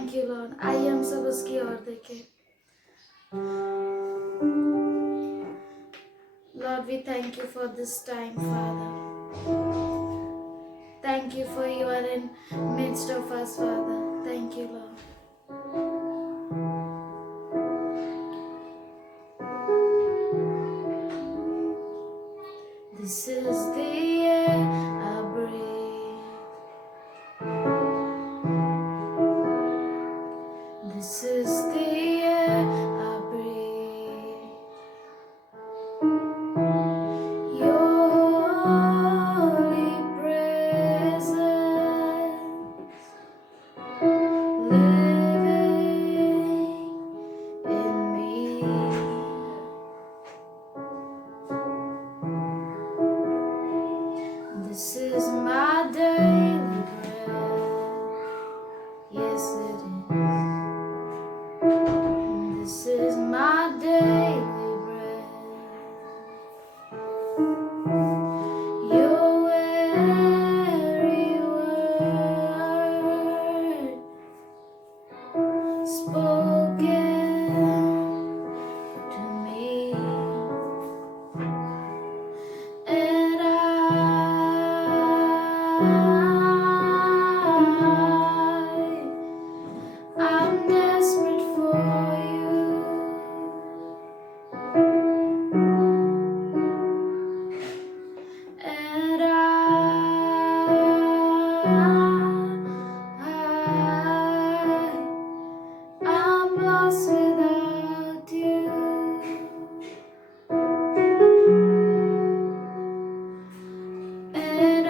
Thank you, Lord. I am सबकी ओर देखे. Lord, we thank you for this time, Father. Thank you for you are in midst of us, Father. Thank you, Lord. This is the air I breathe. This is the air I breathe. Your holy presence living in me. This is my daily bread. Yes, it is. This is my daily bread. Your very word spoken to me, and I'm desperate for you. And I'm lost without you. And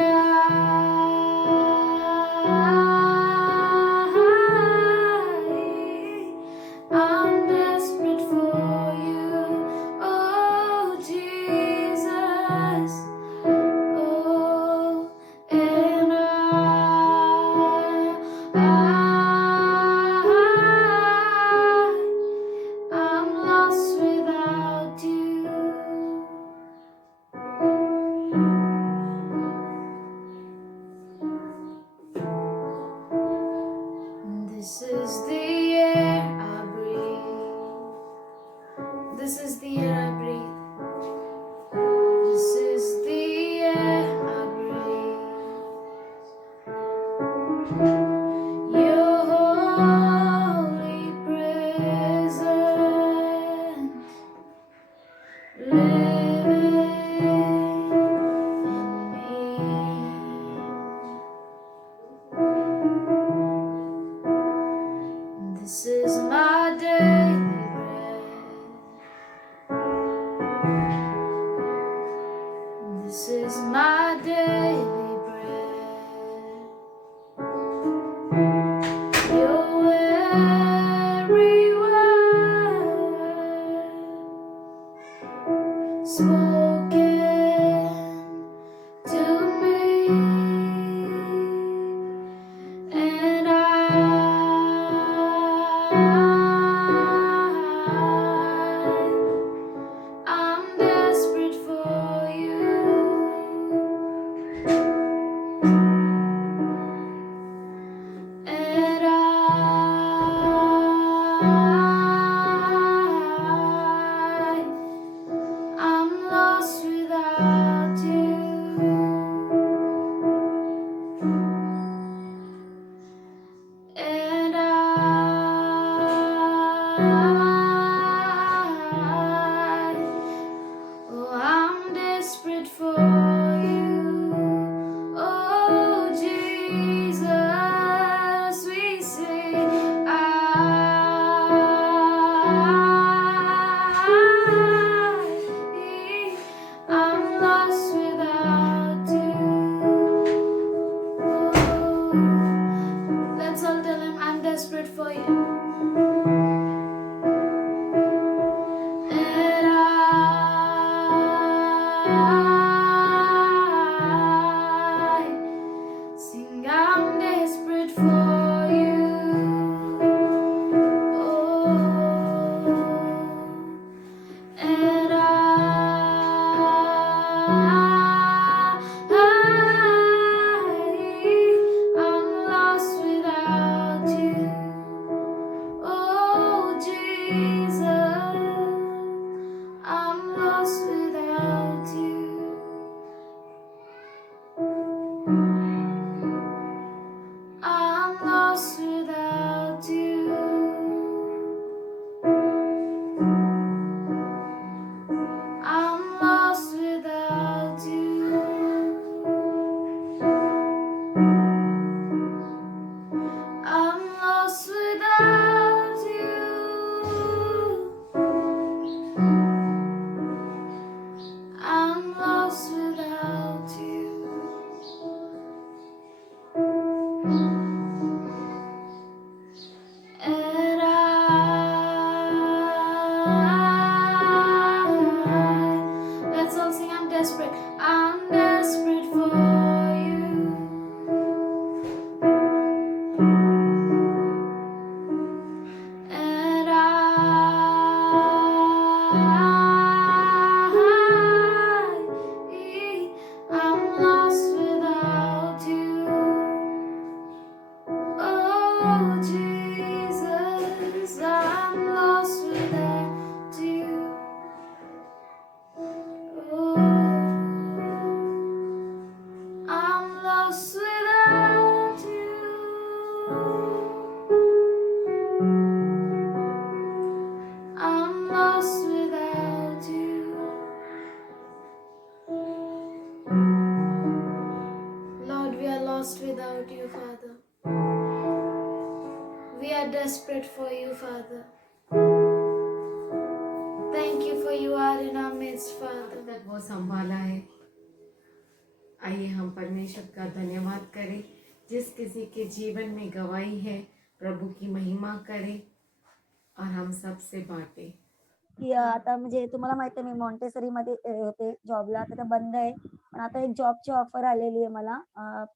I'm desperate for you. Oh, Jesus. Oh, and I'm lost without you. This is the air I breathe. This is the air I breathe. This is the air I breathe. Your holy presence living in me. This is my daily bread. This is my daily bread. Your very word spoken to me, and lost without you. I'm lost without you. I'm lost without you. I'm lost without you. And let's all sing. I'm desperate. I'm desperate for you. And I'm lost without you. Oh Jesus, I'm lost without you. Oh, I'm lost without you. I'm lost without you. Lord, we are lost without you, Father. We are desperate for you, Father. Thank you for you are in our midst, Father. तक वो संभाला है। आइए हम परमेश्वर का धन्यवाद करें। जिस किसी के जीवन में गवाही है, प्रभु की महिमा करें और हम सबसे बांटे। की आता म्हणजे तुम्हाला माहिती आहे मी मॉन्टेसरी मध्ये होते जॉबला, आता ते बंद आहे. पण आता एक जॉबची ऑफर आलेली आहे मला.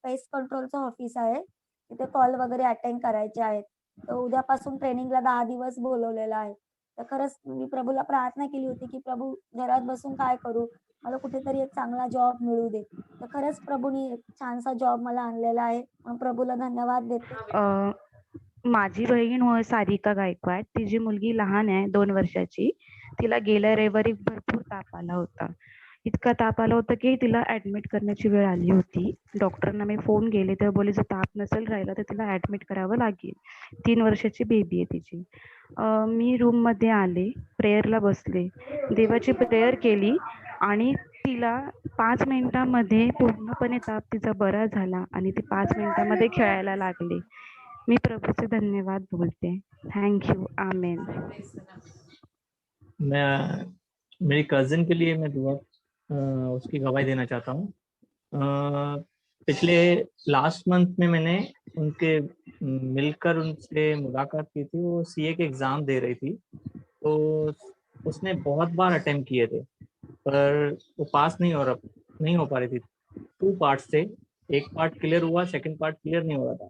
पेस्ट कंट्रोलचं ऑफिस आहे. तिथे कॉल वगैरे अटेंड करायचे आहेत. तर उद्यापासून ट्रेनिंगला 10 दिवस बोलवलेलं आहे. तर खरंच मी प्रभूला प्रार्थना केली होती की प्रभू घरात बसून काय करू, मला कुठेतरी एक चांगला जॉब मिळू दे. तर खरंच प्रभूनी एक छानसा जॉब मला आणलेला आहे. म्हणून प्रभूला धन्यवाद देते. माझी बहीण सारिका गायकवाड, तिची मुलगी लहान आहे 2 वर्षाची. तिला गेल्या रविवारी भरपूर ताप आला होता. इतका ताप आला होता की तिला ऍडमिट करण्याची वेळ आली होती. डॉक्टरांना मी फोन केले तेव्हा बोलले जर ताप नसेल राहिला तर तिला ऍडमिट करावं लागेल. 3 वर्षाची बेबी आहे तिची. मी रूममध्ये आले, प्रेयरला बसले, देवाची प्रेयर केली आणि तिला 5 मिनिटांमध्ये पूर्णपणे ताप तिचा बरा झाला आणि ती 5 मिनिटांमध्ये खेळायला लागली. मैं प्रभु से धन्यवाद बोलते हैं। थैंक यू, आमेन। मैं मेरी कज़न के लिए मैं दुआ उसकी गवाही देना चाहता हूँ। पिछले लास्ट मंथ में मैंने उनके मिलकर उनसे मुलाकात की थी। वो सीए के एग्ज़ाम दे रही थी, तो उसने बहुत बार अटेम्प्ट किए थे पर वो पास नहीं हो पा रही थी। 2 पार्ट्स थे, एक पार्ट क्लियर हुआ, सेकंड पार्ट क्लियर नहीं हो रहा था।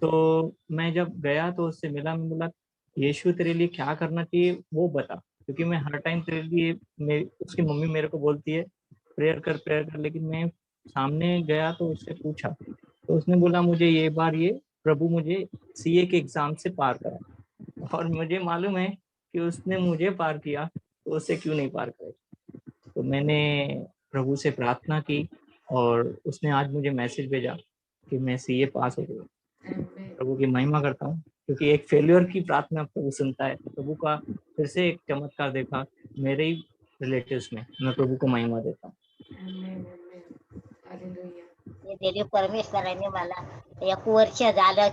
तो मैं जब गया तो उससे मिला, मैं बोला यीशु तेरे लिए क्या करना चाहिए वो बता, क्योंकि मैं हर टाइम तेरे लिए उसकी मम्मी मेरे को बोलती है प्रेयर कर, लेकिन मैं सामने गया तो उससे पूछा तो उसने बोला मुझे ये बार ये प्रभु मुझे सीए के एग्जाम से पार करा। और मुझे मालूम है कि उसने मुझे पार किया तो उससे क्यों नहीं पार करेगा। तो मैंने प्रभु से प्रार्थना की और उसने आज मुझे मैसेज भेजा कि मैं सीए पास हो गया। प्रभु की महिमा करता हूँ क्योंकि एक फेल्योर की प्रार्थना प्रभु सुनता है। प्रभु का फिर से एक चमत्कार देखा मेरे ही रिलेटिव्स में। मैं प्रभु को महिमा देता हूँ। हे देवी परमेश्वराने मला 1 वर्ष झालं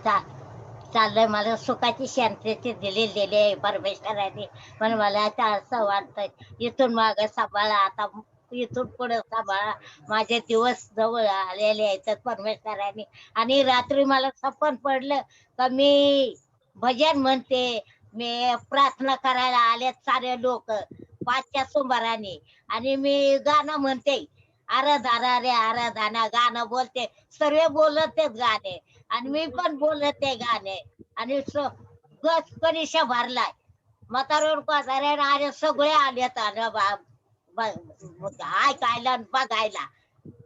चाललंय, मला सुखाची शांतीची दिलेली आहे परमेश्वराने. पण मला आता असं वाटतंय इथून मागे सांभाळा, आता इथून पुढे सांभाळा. माझे दिवस जवळ आलेले आहेत परमेश्वराने. आणि रात्री मला सपन पडलं का मी भजन म्हणते, मी प्रार्थना करायला आले सारे लोक 5च्या सुमाराने आणि मी गाणं म्हणते, आराधना रे आराधना गाणं बोलते. सर्व बोलत गाणे आणि मी पण बोलते गाणे आणि गच कनिशा भरलाय म्हाताऱ्यावर पाजाऱ्या आणि सगळे आलेत ऐकायला बघायला.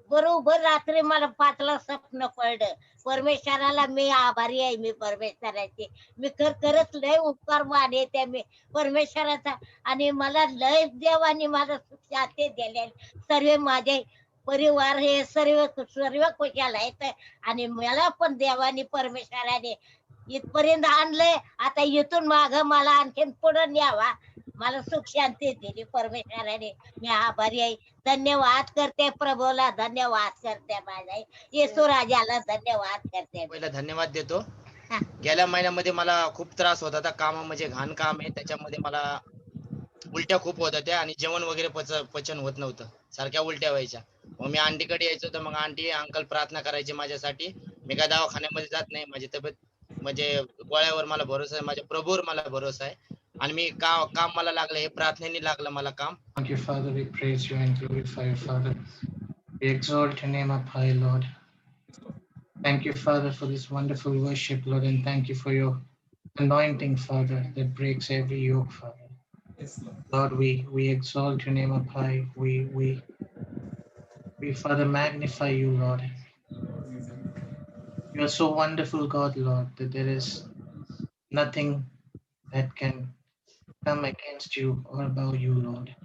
बरोबर रात्री मला 5ला स्वप्न पडलं. परमेश्वराला मी आभारी आहे. मी परमेश्वराचे मी खरंच लय उपकार मानते मी परमेश्वराचा. आणि मला लय देवानी मला शांती दिले. सर्व माझे परिवार हे सर्व खुशाल आहेत आणि मला पण देवानी परमेश्वराने इथपर्यंत आणलंय, आता इथून माग मला आणखीन पुढे न्यावा. मला सुख शांती दिली परमेश्वराने. मी आभारी आहे. धन्यवाद करते प्रभूला, धन्यवाद करते माझ्या येशू राजाला धन्यवाद करते. पहिला धन्यवाद देतो. हा. गेल्या महिन्यामध्ये मला खूप त्रास होत होता. काम म्हणजे घाण काम आहे, त्याच्यामध्ये मला उलट्या खूप होत होत्या आणि जेवण वगैरे पचन होत नव्हतं. सारख्या उलट्या व्हायच्या. मग मी आंटीकडे यायचो, तर मग आंटी अंकल प्रार्थना करायचे माझ्यासाठी. मी काय दवाखान्यामध्ये जात नाही. माझी तब्येत म्हणजे गोळ्यावर मला भरोसा आहे, माझ्या प्रभूवर मला भरोसा आहे. आणि मी काम मला लागलं, हे प्रार्थनेने लागलं मला काम. Thank you, Father. We praise you and glorify you, Father. We exalt your name up high, Lord. Thank you, Father, for this wonderful worship, Lord, and thank you for your anointing, Father, that breaks every yoke, Father. Yes, Lord. Lord, we exalt your name up high. We Father, magnify you, Lord. You are so wonderful, God, Lord, that there is nothing that can come against you or above you, Lord.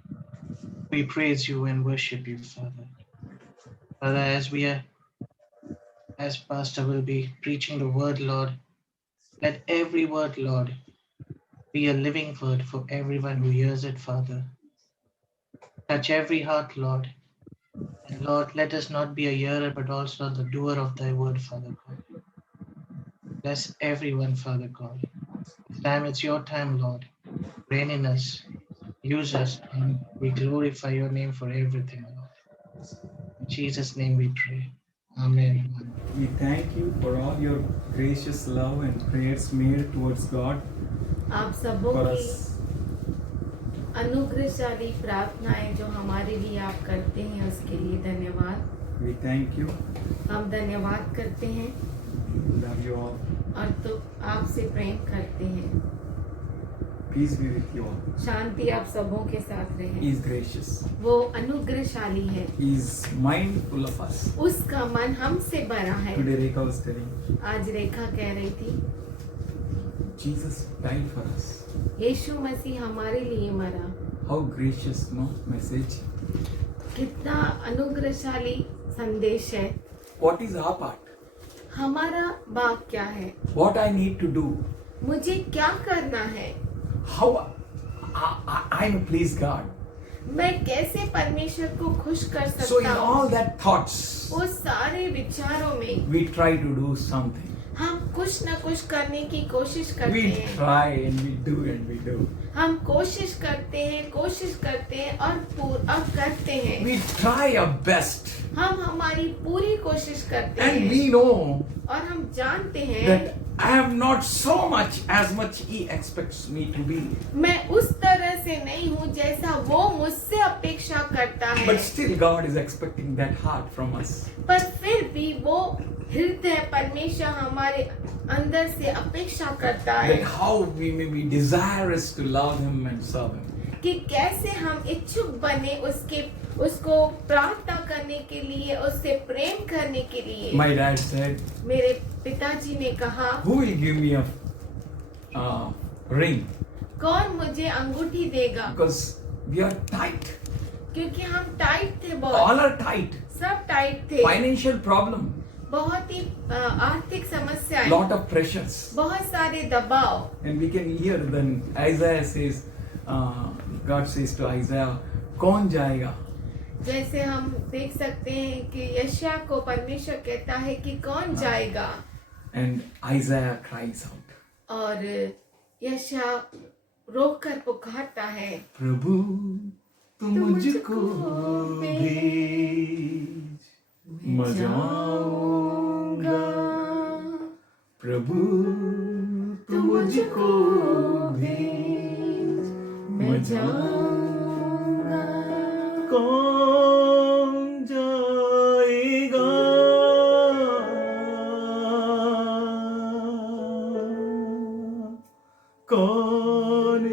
We praise you and worship you, Father. Father, as Pastor will be preaching the word, Lord, let every word, Lord, be a living word for everyone who hears it, Father. Touch every heart, Lord. And Lord, let us not be a hearer, but also the doer of thy word, Father God. Bless everyone, Father God. This time it's your time, Lord. Reign in us, use us, and we glorify your name for everything, Lord. In Jesus' name we pray. Amen. We thank you for all your gracious love and prayers made towards God आप सबों for की us. अनुग्रहशाली प्रार्थनाएं जो हमारे लिए आप करते हैं, उसके लिए धन्यवाद। We thank you. हम धन्यवाद करते हैं We love you all. और तो आपसे प्रेम करते हैं। Peace be with you all. शांति आप सबों के साथ He रहे। is gracious. वो अनुग्रहशाली है, He is mindful of us. उसका मन हमसे भरा है। Today Rekha was telling, आज रेखा कह रही थी, Jesus died for us. यीशु मसीह हमारे लिए मरा। How gracious, no message. कितना अनुग्रहशाली संदेश है। What is our part? हमारा भाग क्या है? What I need to do? मुझे क्या करना है? How I may please God. मैं कैसे परमेश्वर को खुश कर So in सकता हूँ? all that thoughts, वो सारे विचारों में we try to do something. हम कुछ न कुछ करने की कोशिश करते We हैं। try and we do and we do. हम कोशिश करते हैं और करते हैं। We try our best. हम हमारी पूरी कोशिश करते And हैं we know और हम जानते हैं that I am not so much as much he expects me to be. मैं उस तरह से नहीं हूँ जैसा वो मुझसे अपेक्षा करता है। But still God is expecting that heart from us. पर फिर भी वो हृदय परमेश्वर हमारे अंदर से अपेक्षा करता है That how we may be desirous to love him and serve him. कि कैसे हम इच्छुक बने उसको प्रार्थना करने के लिए, उससे प्रेम करने के लिए। My dad said, मेरे पिताजी ने कहा, who will give me a ring? कौन मुझे अंगूठी देगा? Because we are tight. क्योंकि हम टाइट थे, बहुत All are tight. सब टाइट थे। Financial problem. बहुत ही आर्थिक समस्याएं, Lot of pressures. बहुत सारे दबाव। And we can hear then Isaiah says, God says to Isaiah, कौन जाएगा? जैसे हम देख सकते हैं कि यशायाह को परमेश्वर कहता है कि कौन जाएगा, And Isaiah cries out, और यशायाह रोकर पुकारता है, प्रभु तू मुझको भेज, मैं जाऊंगा। प्रभु तू मुझको भेज, मैं जाऊंगा। कौन जाएगा? कौन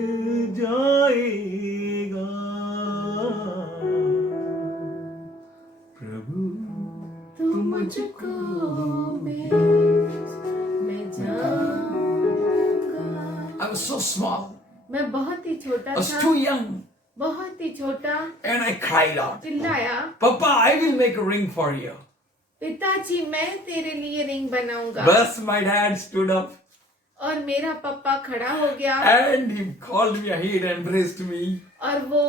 जाएगा? प्रभु तू मुझको भेज, मैं जाऊंगा। I was so small. मैं बहुत ही छोटा I was था, too young. बहुत ही छोटा, And I cried out, चिल्लाया, Papa, I will make a ring for you. पिताजी मैं तेरे लिए रिंग बनाऊंगा। But my dad stood up और मेरा पापा खड़ा हो गया and he called me ahead and embraced me. और वो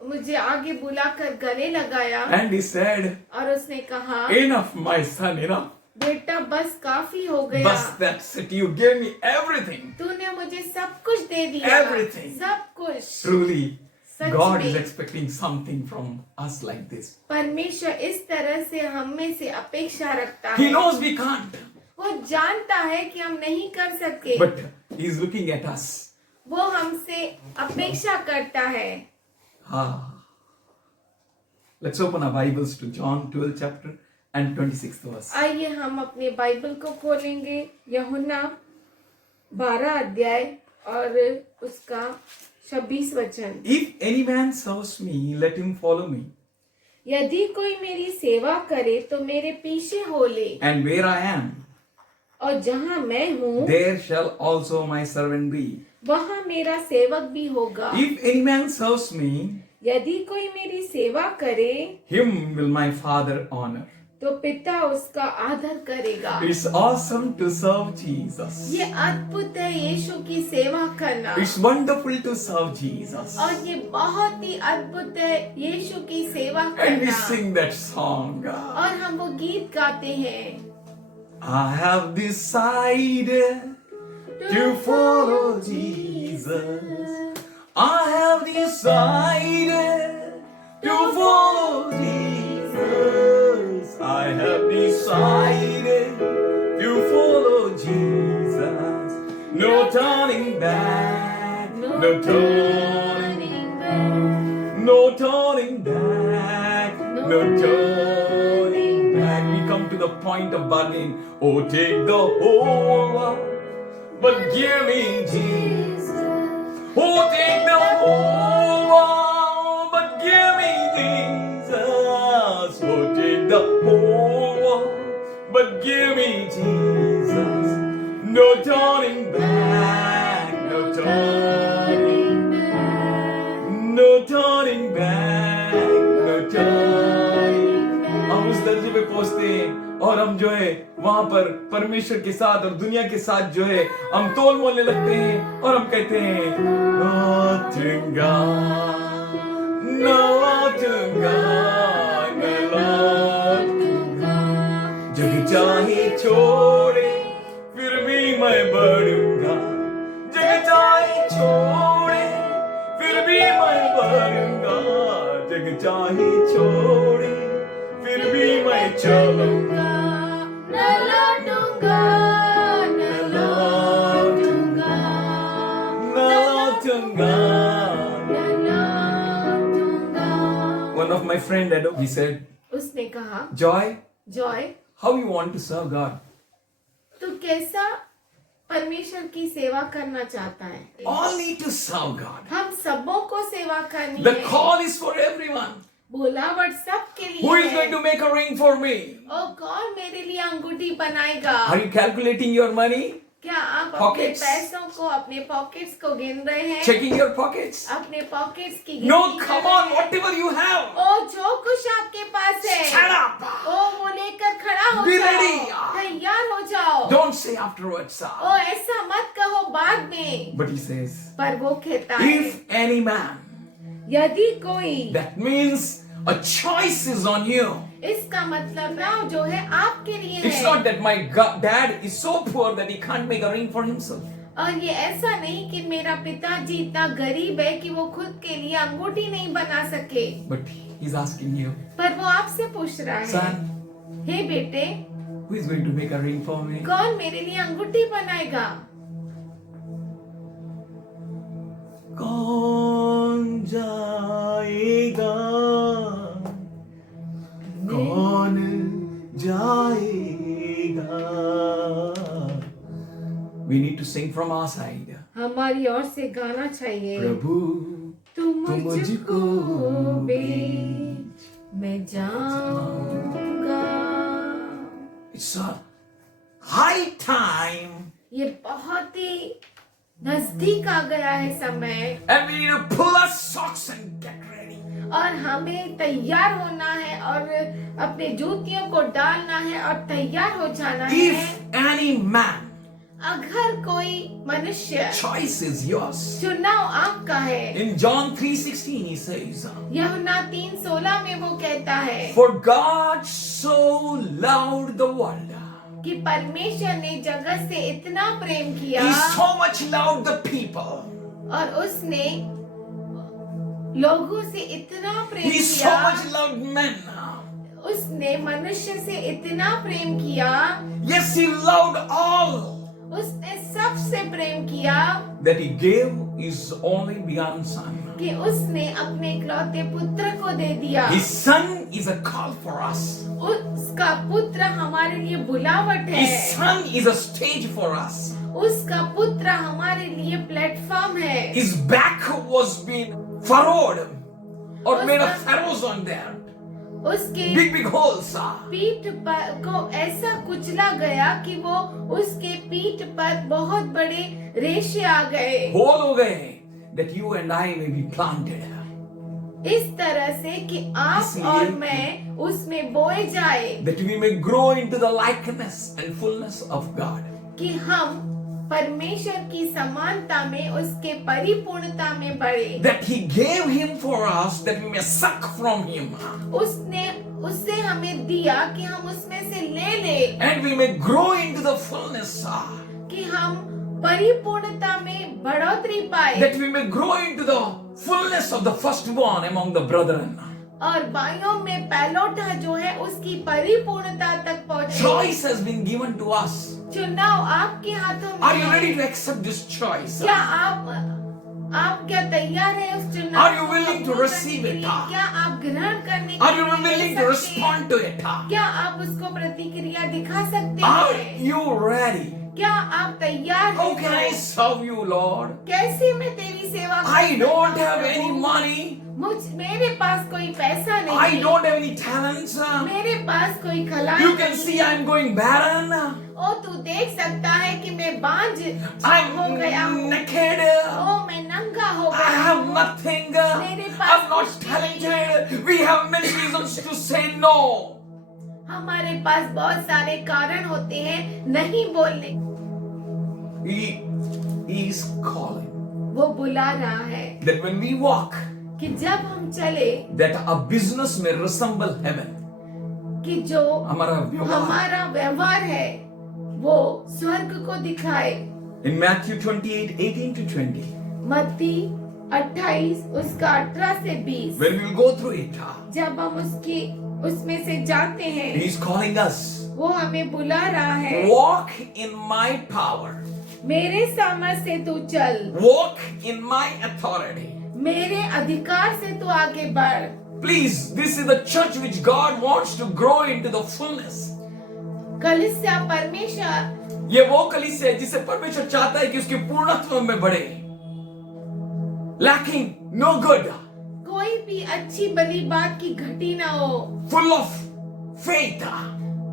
मुझे आगे बुलाकर गले लगाया And he said, और उसने कहा, enough, my son, enough. बेटा बस काफी हो गया, Bas, that's it. You gave me everything. तूने मुझे सब कुछ दे दिया, Everything. सब कुछ। Truly, सच God में is expecting something from us like this. परमेश्वर इस तरह से हम में से अपेक्षा रखता He है। knows we can't, वो जानता है कि हम नहीं कर सकते, but He is looking at us. वो हमसे अपेक्षा करता है। Let's open our Bibles to John 12 chapter and 26th verse. आइए हम अपने बाइबल को खोलेंगे, यूहन्ना 12 अध्याय और उसका 26 वचन। If any man serves me, let him follow me. यदि कोई मेरी सेवा करे तो मेरे पीछे हो ले, And where I am, और जहाँ मैं हूँ there shall also my servant be. वहाँ मेरा सेवक भी होगा। If any man serves me, यदि कोई मेरी सेवा करे him will my Father honor. तो पिता उसका आदर करेगा। It's awesome to serve Jesus. ये अद्भुत है यीशु की सेवा करना, It's wonderful to serve Jesus. और ये बहुत ही अद्भुत है यीशु की सेवा And we करना। sing that song. और हम वो गीत गाते हैं, I have decided to follow Jesus. I have decided to follow Jesus. I have decided to follow Jesus. No turning back. No turning back. No turning back. No turning back. We come to the point of bargaining. Oh, take the whole world, but give me Jesus. Oh, take the whole world, but give me Jesus. Oh, take the whole world, but give me Jesus. No turning back. No turning back. No turning back. No turning back. हम उस दर्जे पे पहुंचते हैं और हम जो है वहां पर परमेश्वर के साथ और दुनिया के साथ जो है हम तोल मोलने लगते हैं और हम कहते हैं लौटूंगा, न लौटूंगा, न लौटूंगा। जग चाहे छोड़े फिर भी मैं बढ़ूंगा। जग चाहे छोड़े फिर भी मैं बढ़ूंगा। जग चाहे छोड़े फिर भी मैं चलूंगा। न लौटूंगा, न लौटूंगा, न लौटूंगा। न लौटूंगा। One of my friend, he said, उसने कहा, Joy, Joy, how you want to serve God? तू कैसा परमेश्वर की सेवा करना चाहता है? Only to serve God. हम सबों को सेवा करनी The है। call is for everyone. बुलावट सबके लिए Who is है। going to make a ring for me? ओ कौन मेरे लिए अंगूठी बनाएगा? Are you calculating your money? क्या आप अपने Pockets? पैसों को, अपने पॉकेट्स को गिन रहे हैं? Checking your pockets? अपने पॉकेट्स की No, गिनती कर come रहे on, हैं? whatever you have. ओ जो कुछ आपके पास है, Stand up. ओ वो लेकर खड़ा हो Be जाओ, ready. तैयार हो जाओ। Don't say afterwards. ओ ऐसा मत कहो बाद में। But he says, पर वो कहता है, if any man, यदि कोई, that means a choice is on you. इसका मतलब ना जो है आपके लिए It's है। not that my dad is so poor that he can't make a ring for himself. और ये ऐसा नहीं कि मेरा पिताजी इतना गरीब है कि वो खुद के लिए अंगूठी नहीं बना सके, But he's asking you, पर वो आपसे पूछ रहा है, son, हे बेटे, who is going to make a ring for me? कौन मेरे लिए अंगूठी बनाएगा? कौन जाएगा? कौन जाएगा? We need to sing from our side. हमारी ओर से गाना चाहिए। प्रभु तुम तुम मुझको मुझको भेज, मैं जाऊंगा। It's a high time. ये बहुत ही नजदीक आ गया है समय, And we need to pull our socks and get ready. और हमें तैयार होना है और अपने जूतियों को डालना है और तैयार हो जाना है। If any man अगर कोई मनुष्य, choice is yours. चुनाव आपका है। In John 3:16 he says, यूहन्ना 3:16 में वो कहता है for God so loved the world. कि परमेश्वर ने जगत से इतना प्रेम किया He so much loved the people. और उसने लोगों से इतना प्रेम He so किया, much loved men. उसने मनुष्य से इतना प्रेम किया, Yes, he loved all, उसने सबसे प्रेम किया that he gave his only begotten son. कि उसने अपने इकलौते पुत्र को दे दिया। His son is a call for us. उसका पुत्र हमारे लिए बुलावट है, His son is a stage for us. उसका पुत्र हमारे लिए प्लेटफॉर्म है। His back was being furrowed or made of furrows on there. उसके Big holes. पीठ पर को ऐसा कुचला गया कि वो उसके पीठ पर बहुत बड़े रेशे आ गए। Hole हो गए that you and I may be planted. इस तरह से कि आप इसलिए और मैं उसमें बोए जाए, That we may grow into the likeness and fullness of God. कि हम परमेश्वर की समानता में, उसके परिपूर्णता में बढ़े। That he gave him for us that we may suck from him. उसने उससे हमें दिया कि हम उसमें से ले ले, And we may grow into the fullness. कि हम परिपूर्णता में बढ़ोतरी पाए That we may grow into the fullness of the firstborn among the brethren. और भाइयों में पहलौठा जो है उसकी परिपूर्णता तक पहुंचे। Choice has been given to us. चुनाव आपके हाथों में Are you है। ready to accept this choice? क्या आप क्या तैयार हैं उस चुनाव Are you को willing to कबूल receive करने के it? लिए? क्या आप ग्रहण करने के Are you लिए willing ले to सकते हैं? respond to it? क्या आप उसको प्रतिक्रिया दिखा सकते Are हैं? you ready? क्या आप तैयार How हैं? can I serve you, Lord? कैसे मैं तेरी सेवा कर I सकता don't हूँ, have any प्रभु? money. मेरे पास कोई पैसा नहीं I है। don't have any talents. मेरे पास कोई खलाई You can नहीं see है। I'm going barren. ओ तू देख सकता है कि मैं बांझ हो I'm गया हूँ। naked. ओ मैं नंगा हो I गया have हूँ। nothing. मेरे पास I'm not कुछ भी नहीं है। talented. We have many reasons to say no. हमारे पास बहुत सारे कारण होते हैं नहीं बोलने। He is calling वो बुला रहा है that when we walk, कि जब हम चले, that our business may resemble heaven. कि जो हमारा व्यवहार हमारा व्यवहार है वो स्वर्ग को दिखाए। In Matthew 28:18 to 20, मत्ती 28 उसका 18 से 20 when we will go through it, जब हम उसमें से जाते हैं, He is calling us. वो हमें बुला रहा है। Walk in my power. मेरे सामर्थ्य से तू चल, Walk in my authority. मेरे अधिकार से तू आगे बढ़। Please, this is the church which God wants to grow into the fullness. कलीसिया परमेश्वर, ये वो कलीसिया है जिसे परमेश्वर चाहता है कि उसके पूर्णत्व में बढ़े। Lacking no good. कोई भी अच्छी भली बात की घटी ना हो, Full of faith.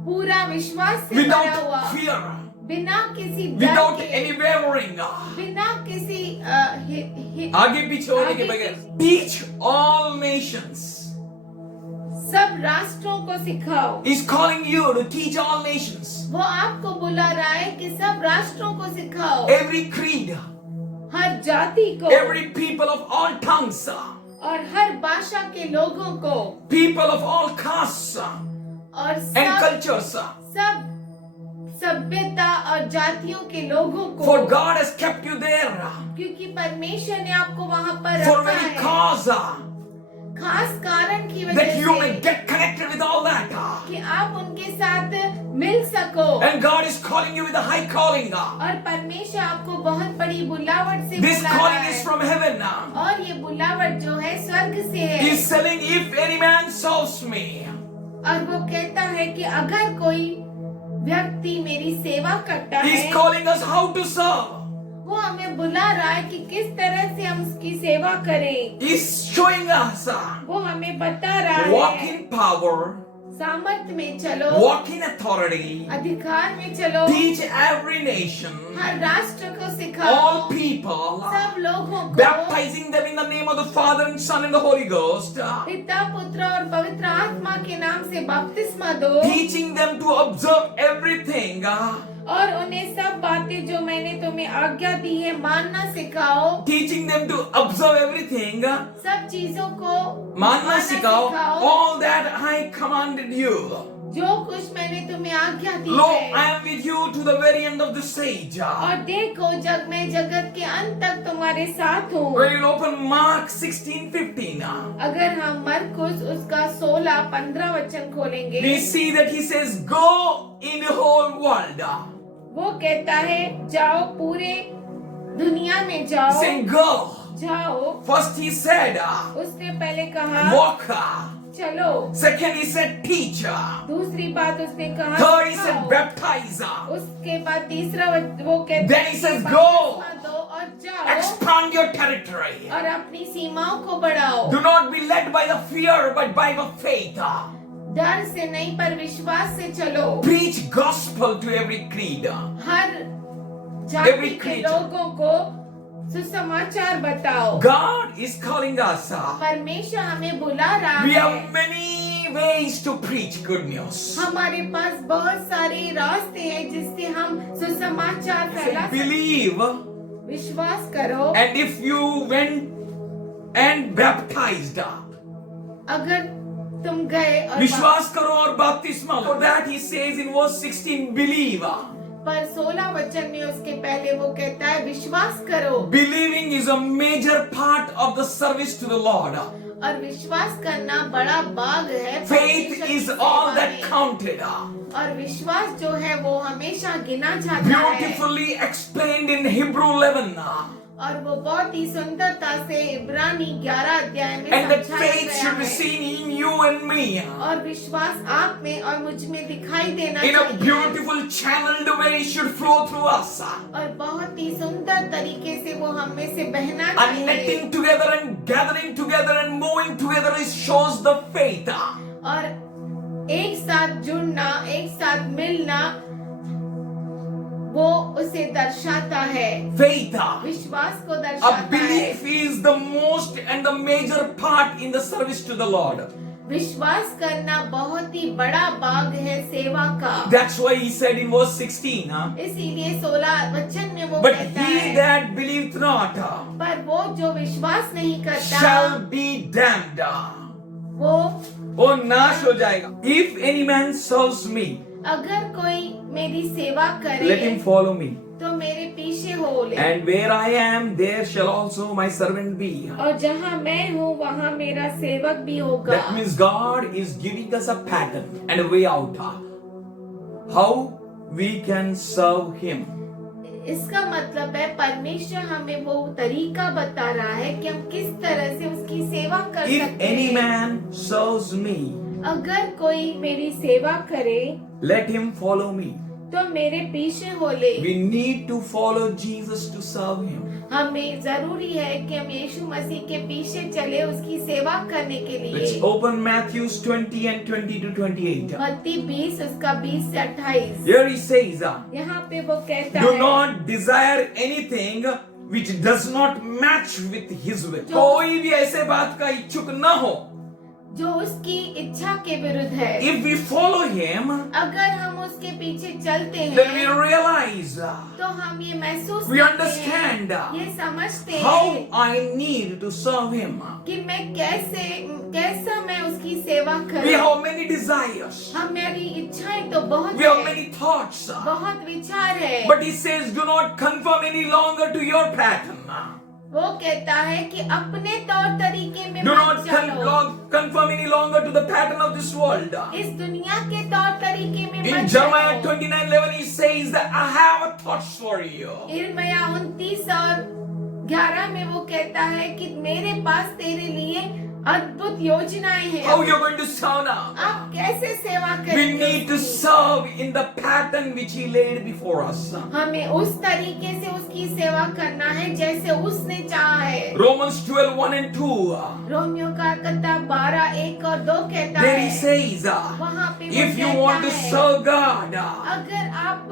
पूरा विश्वास से भरा हुआ, Without fear. बिना किसी डर Without के, any wavering. बिना किसी आगे पीछे होने के आगे बगैर। Teach all nations. सब राष्ट्रों को सिखाओ। He's calling you to teach all nations. वो आपको बुला रहा है कि सब राष्ट्रों को सिखाओ, Every creed. हर जाति को, Every people of all tongues. और हर भाषा के लोगों को, People of all castes और and सब cultures. सब सभ्यता और जातियों के लोगों को, For God has kept you there. क्योंकि परमेश्वर ने आपको वहाँ पर For रखा very है, cause. खास कारण की That वजह you may से get connected with all that. कि आप उनके साथ मिल सको। And God is calling you with a high calling. और परमेश्वर आपको बहुत बड़ी बुलावट से This बुला रहा calling is है, from heaven. और ये बुलावट जो है स्वर्ग से है। He's saying, if any man serves me, और वो कहता है कि अगर कोई व्यक्ति मेरी सेवा करता He's है, calling us how to serve. वो हमें बुला रहा है कि किस तरह से हम उसकी सेवा करें। He's showing us. वो हमें बता रहा Walk है, in power. सामर्थ्य में चलो, Walk in authority. अधिकार में चलो, Teach every nation. हर राष्ट्र को सिखाओ, All people. सब लोगों को Baptizing them in the name of the Father and Son and the Holy Ghost. पिता पुत्र और पवित्र आत्मा के नाम से बपतिस्मा दो, Teaching them to observe everything और उन्हें सब बातें जो मैंने तुम्हें आज्ञा दी है मानना सिखाओ। Teaching them to observe everything. सब चीजों को मानना सिखाओ. All that I commanded you. जो कुछ मैंने तुम्हें आज्ञा दी Lo, है। I am with you to the very end of this age. और देखो जब मैं जगत के अंत तक तुम्हारे साथ हूँ। When you open Mark 16:15, अगर हम मरकुस उसका 16-15 वचन खोलेंगे, we see that he says, "Go in the whole world." वो कहता है जाओ पूरे दुनिया में जाओ। Saying go. जाओ। First he said, उसने पहले कहा walk. चलो। Second he said, teach. दूसरी बात उसने कहा Third he said, सिखाओ। baptize. उसके बाद तीसरा वो कहता Then he है says, कि go. बपतिस्मा दो और जाओ Expand your territory. और अपनी सीमाओं को बढ़ाओ। Do not be led by the fear, but by the faith. डर से नहीं पर विश्वास से चलो। Preach gospel to every creed. हर जाति Every के creature. लोगों को सुसमाचार बताओ। God is calling us. परमेश्वर हमें बुला रहा We है। have many ways to preach good news. हमारे पास बहुत सारे रास्ते हैं जिससे हम सुसमाचार फैला सकते हैं। Believe, विश्वास करो। and if you went and baptized, अगर तुम गए और विश्वास करो और बपतिस्मा। For that he says in verse 16, believe. पर 16 वचन में उसके पहले वो कहता है विश्वास करो। Believing is a major part of the service to the Lord. और विश्वास करना बड़ा भाग है। Faith परमेश्वर की is सेवा all that में। counted. और विश्वास जो है वो हमेशा गिना जाता है। Beautifully explained in Hebrew 11. और वो बहुत ही सुंदरता से इब्रानी 11 अध्याय में And that समझाया faith गया should be है। seen in you and me. और विश्वास आप में और मुझ में दिखाई देना In a चाहिए। beautiful channeled way it should flow through us. और बहुत ही सुंदर तरीके से वो हम में से बहना चाहिए। Netting together and gathering together and moving together it shows the faith. और एक साथ जुड़ना, एक साथ मिलना वो उसे दर्शाता है। Faith. विश्वास को A दर्शाता है। belief is the most and the major part in the service to the Lord. विश्वास करना बहुत ही बड़ा भाग है सेवा का। That's why he said in verse 16, इसीलिए 16 वचन में वो but कहता he है that believeth not पर वो जो विश्वास नहीं करता shall be damned. वो नाश हो जाएगा। If any man serves me, अगर कोई मेरी सेवा करे let him follow me. तो मेरे पीछे हो ले। And where I am, there shall also my servant be. और जहाँ मैं हूँ वहाँ मेरा सेवक भी होगा। That means God is giving us a pattern and a way out. How we can serve Him. इसका मतलब है परमेश्वर हमें वो तरीका बता रहा है कि हम किस तरह से उसकी सेवा कर If सकते any हैं। man serves me, अगर कोई मेरी सेवा करे let him follow me. तो मेरे पीछे हो ले। We need to follow Jesus to serve Him. हमें जरूरी है कि हम यीशु मसीह के पीछे चले उसकी सेवा करने के Let's लिए। open Matthew 20 and 20 to 28. मत्ती 20 उसका 20 से 28। Here he says, यहाँ पे वो कहता do है not desire anything which does not match with His will. कोई भी ऐसे बात का इच्छुक न हो। जो उसकी इच्छा के विरुद्ध है। If we follow Him, अगर हम उसके पीछे चलते then we हैं realize तो हम ये महसूस We करते understand हैं, ये समझते how हैं I need to serve Him. कि मैं कैसा मैं उसकी सेवा We करूं। have many desires. हमारी इच्छाएं तो बहुत We have है, many thoughts. बहुत विचार है। But He says, do not conform any longer to your pattern. वो कहता है कि अपने तौर तरीके में Do मत not चलो, conform any longer to the pattern of this world. इस दुनिया के तौर तरीके में In मत Jeremiah चलो। 29:11 He says that I have a thoughts for you. यिर्मयाह 29 और 11 में वो कहता है कि मेरे पास तेरे लिए अद्भुत योजनाएं हैं। How you are going to serve now? आप कैसे सेवा We करेंगे need to उसकी? serve in the pattern which He laid before us. हमें उस तरीके से उसकी सेवा करना है जैसे उसने चाहा है। Romans 12:1 and 2. रोमियो का किताब 12 1 और 2 कहता There है। He says, वहाँ पे वो if you कहता want to है, serve God, अगर आप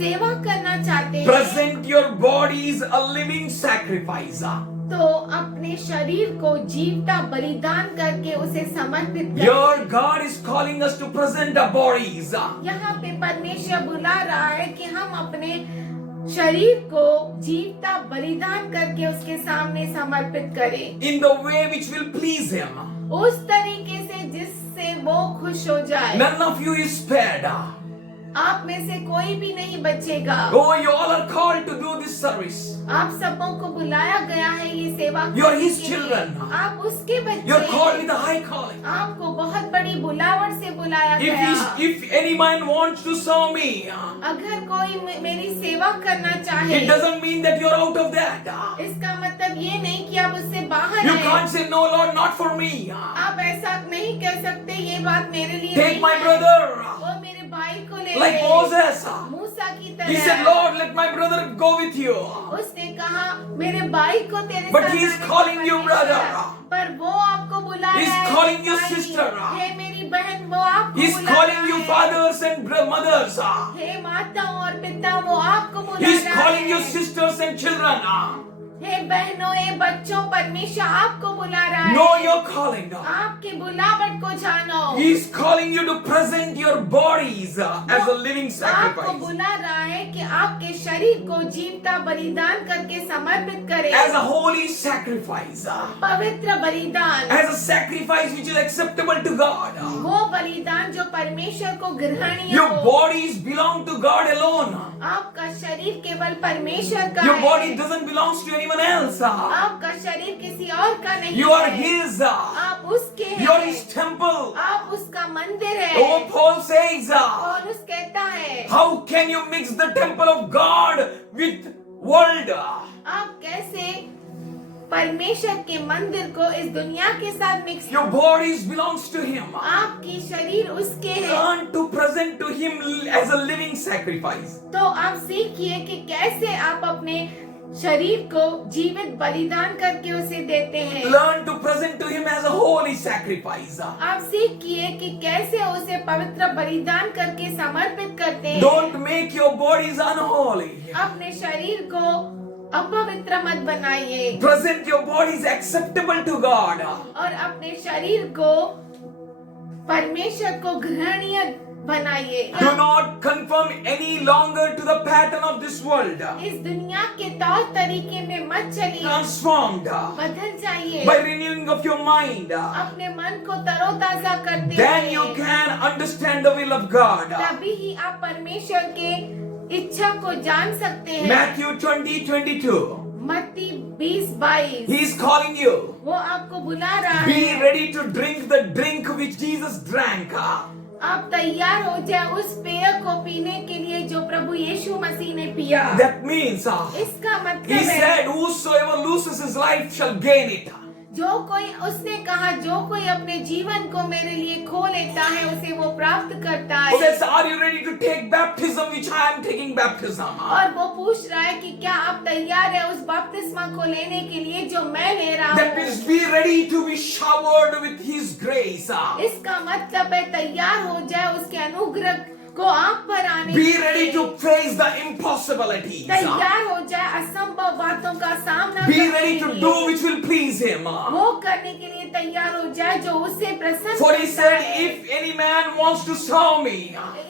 सेवा करना चाहते present your bodies a living sacrifice. तो अपने शरीर को जीवता बलिदान करके उसे समर्पित करें। Your God is calling us to present our bodies यहाँ पे परमेश्वर बुला रहा है कि हम अपने शरीर को जीवता बलिदान करके उसके सामने समर्पित करें, in the way which will please Him. उस तरीके से जिससे वो खुश हो जाए। None of you is spared. आप में से कोई भी नहीं बचेगा। Oh, you all are called to do this service. आप सबों को बुलाया गया है ये सेवा You are करने His के लिए। children. आप उसके बच्चे You are called हैं। with a high calling. आपको बहुत बड़ी बुलावट से बुलाया गया। If anyone wants to serve me, अगर कोई मेरी सेवा करना चाहे, it doesn't mean that you're out of that. इसका मतलब ये नहीं कि आप उससे बाहर You हैं। can't say no, Lord, not for me. आप ऐसा नहीं कह सकते, ये बात मेरे लिए Take नहीं my है। brother. वो मेरे भाई को ले Like ले। Moses. मूसा की He तरह। said, Lord, let my brother go with you. उसने कहा मेरे भाई को तेरे But साथ he is जाने calling की you, परमिशन brother. है। पर वो आपको बुला He is रहा है। calling you, भाई, sister. हे मेरी बहन, वो आपको He is बुला calling रहा you, है। fathers and mothers. हे माताओं और पिता, वो आपको बुला He is रहा calling you, है। sisters and children. हे बहनों, हे बच्चों, परमेश्वर आपको बुला रहा है। Know your calling. आपके बुलावट को जानो। He is calling you to present your bodies as a living आपको sacrifice. बुला रहा है कि आपके शरीर को जीवता बलिदान करके समर्पित करें। As a holy sacrifice. पवित्र बलिदान, As a sacrifice which is acceptable to God. वो बलिदान जो परमेश्वर को ग्रहणीय Your हो। bodies belong to God alone. आपका शरीर केवल परमेश्वर का Your है। body doesn't belong to anyone else. आपका शरीर किसी और का नहीं You are है। His. आप उसके You are हैं। His temple. आप उसका मंदिर है। Oh, Paul says, पौलुस कहता है, how can you mix the temple of God with world? आप कैसे परमेश्वर के मंदिर को इस दुनिया के साथ mix. Your bodies belongs to Him. आपकी शरीर उसके है। Learn to present to Him as a living sacrifice. तो आप सीखिए कि कैसे आप अपने शरीर को जीवित बलिदान करके उसे देते हैं। Learn to present to Him as a holy sacrifice. आप सीखिए कि कैसे उसे पवित्र बलिदान करके समर्पित करते हैं। Don't make your bodies unholy. अपने शरीर को अपवित्र मत बनाइए Present your bodies acceptable to God. और अपने शरीर को परमेश्वर को ग्रहणीय बनाइए। Do not conform any longer to the pattern of this world. इस दुनिया के तौर तरीके में मत चलिए, Transformed बदल जाइए। by renewing of your mind. अपने मन को तरोताजा करते Then you रहिए। can understand the will of God. तभी ही आप परमेश्वर के इच्छा को जान सकते हैं। Matthew 20:22. मत्ती 20:22 He is calling you. वो आपको बुला रहा Be है। ready to drink the drink which Jesus drank. आप तैयार हो जाए उस पेय को पीने के लिए जो प्रभु यीशु मसीह ने पिया। That means इसका He मतलब है said, whosoever loses his life shall gain it. जो कोई, उसने कहा जो कोई अपने जीवन को मेरे लिए खो लेता है उसे वो प्राप्त करता He है। says, are you ready to take baptism which I am taking baptism? और वो पूछ रहा है कि क्या आप तैयार है उस बपतिस्मा को लेने के लिए जो मैं ले रहा That means हूँ। be ready to be showered with His grace. इसका मतलब है तैयार हो जाए उसके अनुग्रह को आप पर आने Be के ready लिए। to face the impossibilities. तैयार हो जाए असंभव बातों का सामना Be करने ready के to लिए। do which will please Him. वो करने के लिए तैयार हो जाए जो उससे प्रसन्न For He करता said, है। if any man wants to serve me,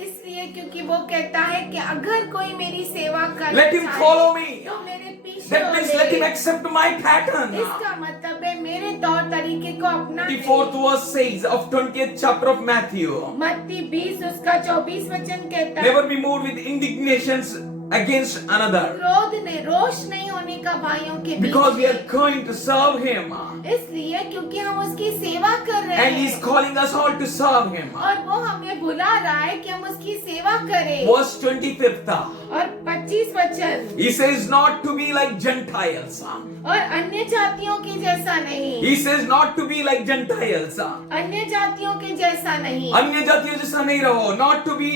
इसलिए क्योंकि वो कहता है कि अगर कोई मेरी सेवा करना let him चाहे, follow me. तो मेरे पीछे That हो means ले। let him accept my pattern. इसका मतलब है मेरे तौर तरीके को अपना। 24th verse says of 20th chapter of Matthew, मत्ती 20 उसका 24 वचन कहता है, never be moved with indignations against another, क्रोध ने रोष नहीं होने का भाइयों के because we are beach. going to serve Him. इसलिए क्योंकि हम उसकी सेवा कर रहे And He's हैं calling us all to serve Him. और वो हमें बुला रहा है कि हम उसकी सेवा करें। Verse 25th, और 25 वचन, He says not to be like Gentiles. और अन्य जातियों के जैसा नहीं। He says not to be like Gentiles. अन्य जातियों के जैसा नहीं। अन्य जातियों जैसा नहीं रहो. Not to be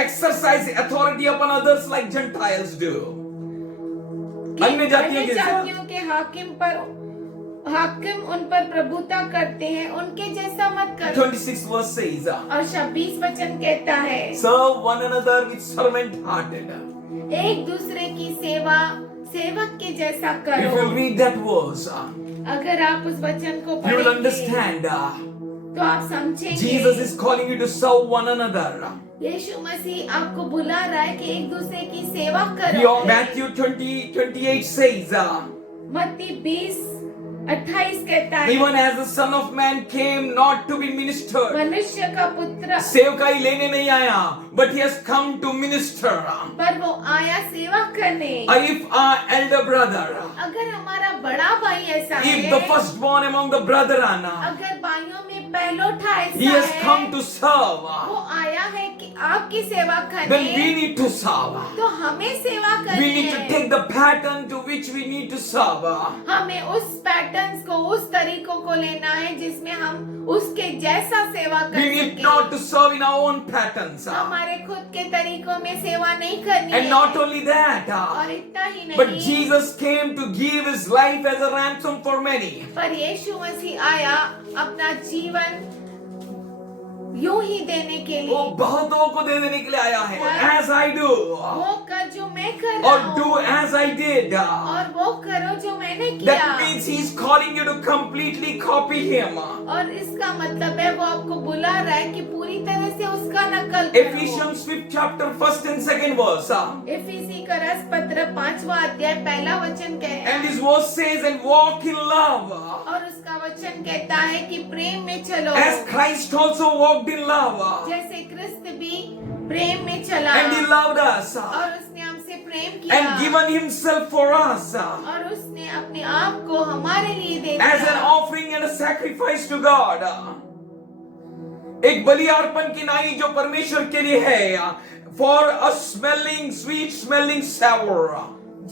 exercise authority upon others like Gentiles do. कि अन्य जातियों के जैसा. जातियों के हाकिम उन पर प्रभुता करते हैं, उनके जैसा मत करो। 26 verse says, और 26 वचन कहता है, serve one another with servant hearted. एक दूसरे की सेवा सेवक के जैसा If you करो। read that verse, अगर आप उस वचन को you will पढ़ेंगे understand तो आप समझेंगे Jesus is calling you to serve one another. यीशु मसीह आपको बुला रहा है कि एक दूसरे की सेवा We करो। all, Matthew 20:28 says, मत्ती 20:28 कहता है, even as the Son of Man came not to be ministered. मनुष्य का पुत्र सेवकाई लेने नहीं आया, but he has come to minister. पर वो आया सेवा करने। If our elder brother, अगर हमारा बड़ा भाई ऐसा if है, the firstborn among the brethren, अगर भाइयों में पहलोठा he ऐसा has come है, to serve, वो आया है कि आपकी सेवा then we करने, need to serve. तो हमें सेवा We करनी need to है। take the pattern to which we need to serve. हमें उस पैटर्न्स को, उस तरीकों को लेना है जिसमें हम उसके जैसा सेवा We कर need not सकें। to serve in our own patterns. हमारे खुद के तरीकों में सेवा नहीं करनी And है। not only that, और इतना ही but नहीं, Jesus came to give his life as a ransom for many. पर यीशु मसीह आया अपना जीवन यूं ही देने के वो लिए। बहुतों को दे देने के लिए आया है. As I do, वो कर जो मैं कर रहा or do हूँ, as I did. और वो करो जो मैंने किया। That means he's calling you to completely copy him. और इसका मतलब है वो आपको बुला रहा है कि पूरी तरह से उसका नकल करो। Ephesians 5th chapter 1st and 2nd verse. इफिसी का रस पत्र 5वां अध्याय पहला वचन कहता And है, his verse says, and walk in love. और उसका वचन कहता है कि प्रेम में चलो, As Christ also walked in love. जैसे क्रिस्त भी प्रेम में चला And he loved us. और उसने हमसे प्रेम किया And given himself for us. और उसने अपने आप को हमारे लिए दे As an दिया offering and a sacrifice to God. एक बलि अर्पण की नाई जो परमेश्वर के लिए है. For a smelling, sweet smelling savor.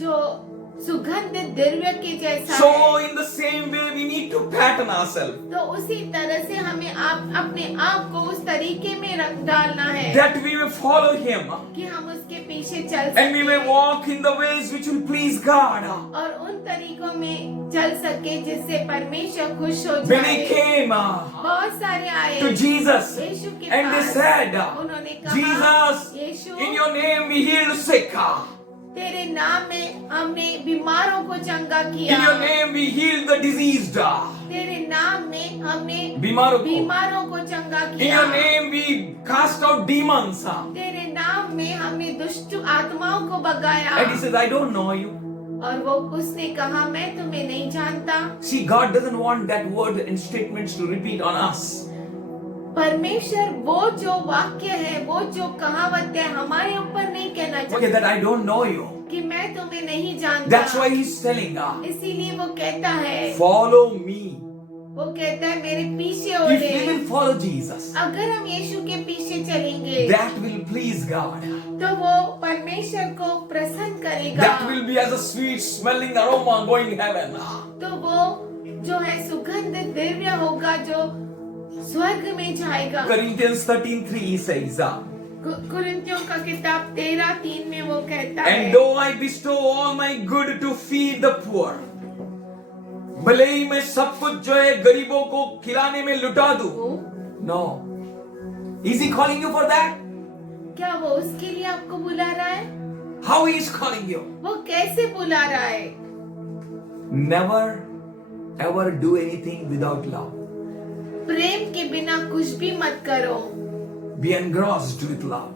जो सुगंधित दिव्य के जैसा So है। in the same way we need to pattern ourselves. तो उसी तरह से हमें अपने आप को उस तरीके में रख डालना है That we may follow him. कि हम उसके पीछे चल And we may सके walk in the ways which will please God. और उन तरीकों में चल सके जिससे परमेश्वर खुश हो Many जाए। came बहुत सारे आए to Jesus यीशु के and they पास, said, उन्होंने कहा, Jesus, Yeshu, in your name we healed sick. तेरे नाम में हमने बीमारों को चंगा In किया, your name we healed the diseased. तेरे नाम में हमने बीमारों को. बीमारों को चंगा In किया, your name we cast out demons. तेरे नाम में हमने दुष्ट आत्माओं को भगाया। And he says, I don't know you. और वो उसने कहा मैं तुम्हें नहीं जानता। See, God doesn't want that word and statements to repeat on us. परमेश्वर वो जो वाक्य है, वो जो कहावत है हमारे ऊपर नहीं कहना Okay, that चाहता I don't know you. कि मैं तुम्हें नहीं जानता। That's why he's telling us, इसीलिए वो कहता है, follow me. वो कहता है मेरे पीछे हो If we ले। will follow Jesus, अगर हम यीशु के पीछे चलेंगे that will please God. तो वो परमेश्वर को प्रसन्न करेगा। That will be as a sweet smelling aroma going heaven. तो वो जो है सुगंधित दिव्य होगा जो स्वर्ग में जाएगा। Corinthians 13:3 says, कुरिन्थियों का किताब 13:3 में वो कहता है, and though I bestow all my good to feed the poor, भले ही मैं सब कुछ जो है गरीबों को खिलाने में लुटा दूं. No. Is he calling you for that? क्या वो उसके लिए आपको बुला रहा है? How he is calling you? वो कैसे बुला रहा है? Never ever do anything without love. प्रेम के बिना कुछ भी मत करो। Be engrossed with love.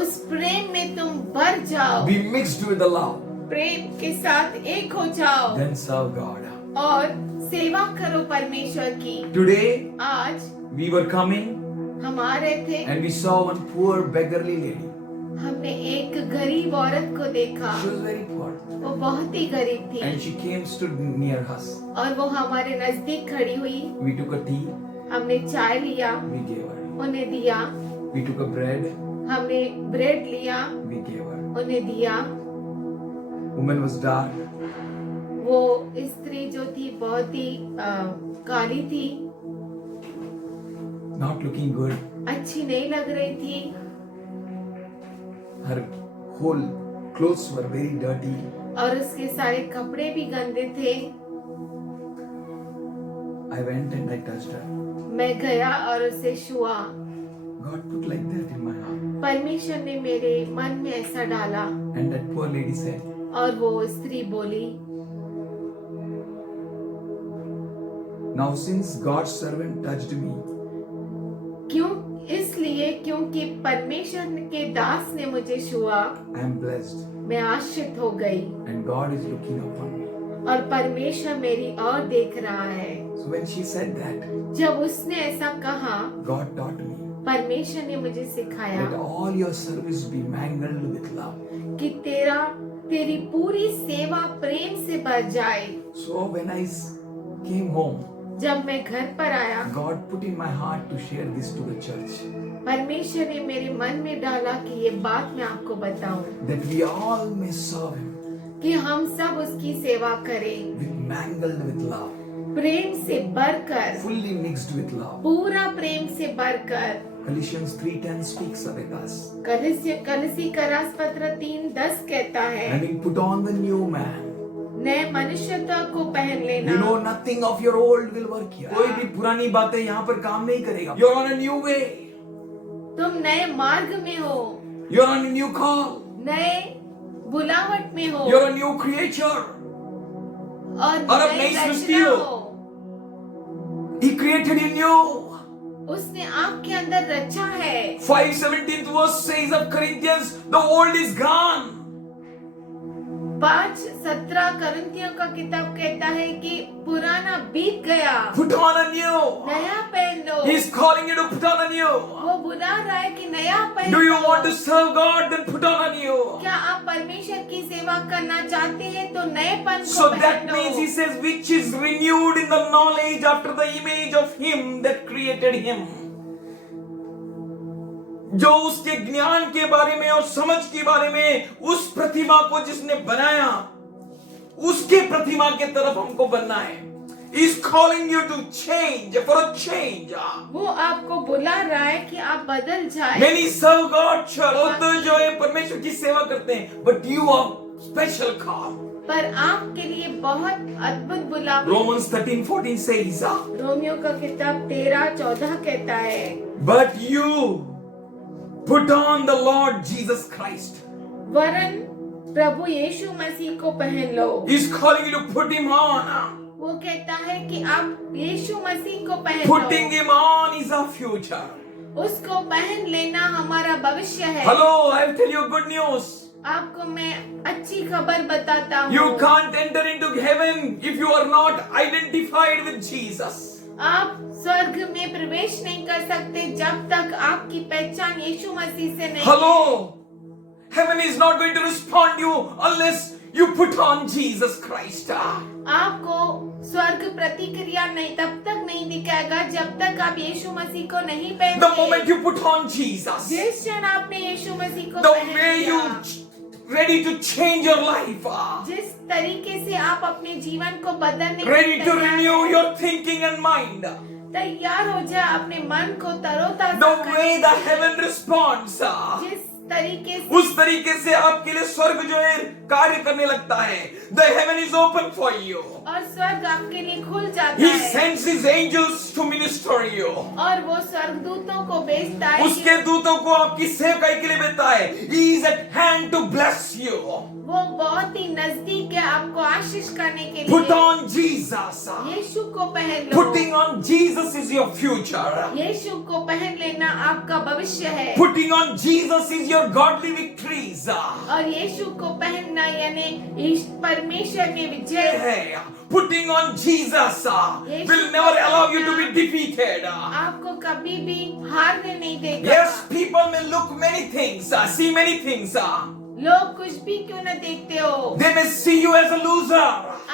उस प्रेम में तुम भर जाओ, Be mixed with the love. प्रेम के साथ एक हो जाओ Then serve God. और सेवा करो परमेश्वर की। Today आज we were coming हम आ रहे थे, and we saw one poor beggarly lady. हमने एक गरीब औरत को देखा, She was very poor. वो बहुत ही गरीब थी And she came, stood near us. और वो हमारे नजदीक खड़ी हुई। We took a tea, हमने चाय लिया, we gave her. उन्हें दिया। We took a bread, हमने ब्रेड लिया, we gave her. उन्हें दिया। Woman was dark. वो स्त्री जो थी बहुत ही काली थी, Not looking good. अच्छी नहीं लग रही थी Her whole clothes were very dirty. और उसके सारे कपड़े भी गंदे थे। I went and I touched her. मैं गया और उसे छुआ। God put like that in my heart. परमेश्वर ने मेरे मन में ऐसा डाला। And that poor lady said, और वो स्त्री बोली, now since God's servant touched me, क्यों? इसलिए क्योंकि परमेश्वर के दास ने मुझे छुआ, I am blessed. मैं आशीषित हो गई And God is looking upon me. और परमेश्वर मेरी ओर देख रहा है। So when she said that, जब उसने ऐसा कहा, God taught me परमेश्वर ने मुझे सिखाया that all your service be mangled with love. कि तेरी पूरी सेवा प्रेम से भर जाए। So when I came home, जब मैं घर पर आया, God put in my heart to share this to the church. परमेश्वर ने मेरे मन में डाला कि ये बात मैं आपको बताऊं, That we all may serve Him कि हम सब उसकी सेवा करें with mangled with love, प्रेम से भरकर, fully mixed with love. पूरा प्रेम से भरकर। Galatians 3:10 speaks of us. कलसी का रासपत्र 3:10 कहता है, Having put on the new man. नए मनुष्यता को पहन लेना। You know nothing of your old will work here. कोई भी पुरानी बातें यहाँ पर काम नहीं करेगा. You're on a new way. तुम नए मार्ग में हो, You're on a new call. नए बुलावट में हो, You're a new creature. और और अब नई नई सृष्टि रचना हो। हो। He created in you. उसने आपके अंदर रचा है। 5:17 verse says of Corinthians, the old is gone. 5:17 करंथियों का किताब कहता है कि पुराना बीत गया, Put on a new. नया पहन लो। He's calling you to put on a new. वो बुला रहा है कि नया पहन Do you low. want to serve God? Then put on a new. क्या आप परमेश्वर की सेवा करना चाहते हैं तो नएपन को So पहन that low. means he says, which is renewed in the knowledge after the image of him that created him. जो उसके ज्ञान के बारे में और समझ के बारे में उस प्रतिमा को जिसने बनाया, उसके प्रतिमा के तरफ हमको बनना है। He's calling you to change, for a change. वो आपको बुला रहा है कि आप बदल जाए। Many serve God, बहुत जो है परमेश्वर की सेवा करते हैं, but you are special call. पर आपके लिए बहुत अद्भुत बुलावा। Romans 13:14 says, रोमियो का किताब 13:14 कहता है, but you put on the Lord Jesus Christ. वरन प्रभु यीशु मसीह को पहन लो। He's calling you to put him on. वो कहता है कि आप यीशु मसीह को पहन Putting low. him on is our future. उसको पहन लेना हमारा भविष्य है। Hello, I'll tell you good news. आपको मैं अच्छी खबर बताता हूँ। You can't enter into heaven if you are not identified with Jesus. आप स्वर्ग में प्रवेश नहीं कर सकते जब तक आपकी पहचान यीशु मसीह से नहीं। Hello, heaven is not going to respond you unless you put on Jesus Christ. आपको स्वर्ग प्रतिक्रिया नहीं तब तक नहीं दिखाएगा जब तक आप यीशु मसीह को नहीं पहनते। The moment you put on Jesus, जिस क्षण आपने यीशु मसीह को the पहन way you लिया, ready to change your life, जिस तरीके से आप अपने जीवन को बदलने के ready लिए to तैयार renew हैं, your thinking and mind, तैयार हो जाए अपने मन को तरोताजा the करने way the के लिए। heaven responds, जिस तरीके से उस तरीके से आपके लिए स्वर्ग जो है कार्य करने लगता है। The heaven is open for you. और स्वर्ग आपके लिए खुल जाता He है sends his angels to minister you. और वो स्वर्गदूतों को भेजता है उसके कि दूतों को आपकी सेवकाई के लिए भेजता है। He is at hand to bless you. वो बहुत ही नजदीक है आपको आशीष करने के Put लिए। on Jesus. यीशु को पहन लो। Putting on Jesus is your future. यीशु को पहन लेना आपका भविष्य है। Putting on Jesus is your godly victories. और यीशु को पहनना यानी परमेश्वर में विजय। है। Putting on Jesus will never allow you to be defeated. आपको कभी भी हारने नहीं देगा। Yes, people may look many things, see many things. लोग कुछ भी क्यों न देखते हो, They may see you as a loser.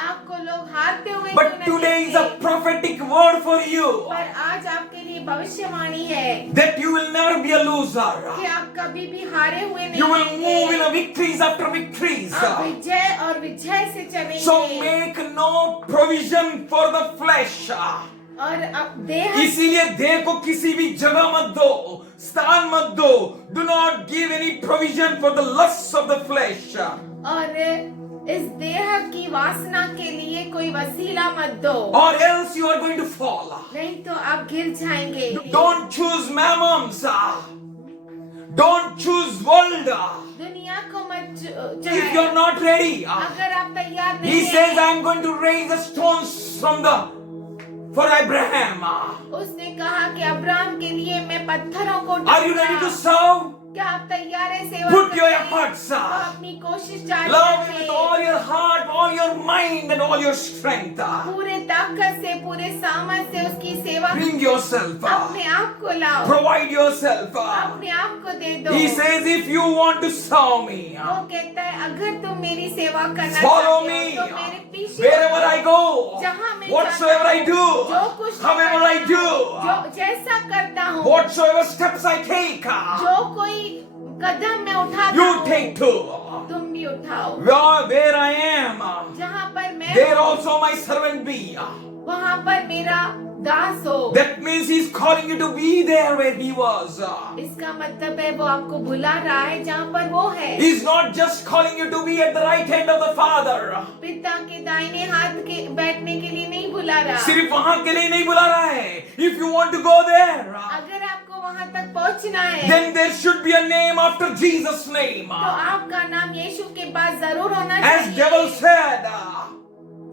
आपको लोग हारते हुए But क्यों न today is a देखते, prophetic word for you पर आज आपके लिए भविष्यवाणी है that you will never be a loser. कि आप कभी भी हारे हुए नहीं You will move in रहेंगे। a victories after victories. आप विजय और विजय से चलेंगे। So make no provision for the flesh. और अब देह इसीलिए देह को किसी भी जगह मत दो, स्थान मत दो. Do not give any provision for the lusts of the flesh. और इस देह की वासना के लिए कोई वसीला मत दो, or else you are going to fall. नहीं तो आप गिर जाएंगे। Don't choose mammons. Don't choose world. दुनिया को मत If चुने। you're not ready, अगर आप तैयार he नहीं says, हैं, I'm going to raise the stones for Abraham. उसने कहा कि अब्राहम के लिए मैं पत्थरों को Are you ready to उठाऊंगा। serve? क्या आप तैयार हैं सेवा Put your करने? efforts. तो अपनी कोशिश जारी Love him with रखें। all your heart, all your mind, and all your strength. पूरे ताकत से, पूरे सामर्थ से उसकी सेवा Bring yourself. अपने आप को लाओ, Provide yourself. अपने आप को दे दो। He says, if you want to serve me, वो कहता है अगर तुम मेरी सेवा करना follow चाहते me. हो तो मेरे पीछे Wherever I go, जहाँ मैं whatsoever I जाता हूँ, जो do, कुछ however I जो do, जैसा करता हूँ, whatsoever steps I take, जो कोई कदम मैं उठाता you हूँ, take too. तुम भी उठाओ। Where I am, जहाँ पर मैं there हूँ, also my servant be. वहाँ पर मेरा दास हो। That means he's calling you to be there where he was. इसका मतलब है वो आपको बुला रहा है जहाँ पर वो है। He's not just calling you to be at the right hand of the Father. पिता के दाहिने हाथ के बैठने के लिए नहीं बुला रहा। सिर्फ वहां के लिए नहीं बुला रहा है. If you want to go there, अगर आपको वहाँ तक पहुँचना है, then there should be a name after Jesus' name. तो आपका नाम यीशु के पास जरूर होना As चाहिए। devil said,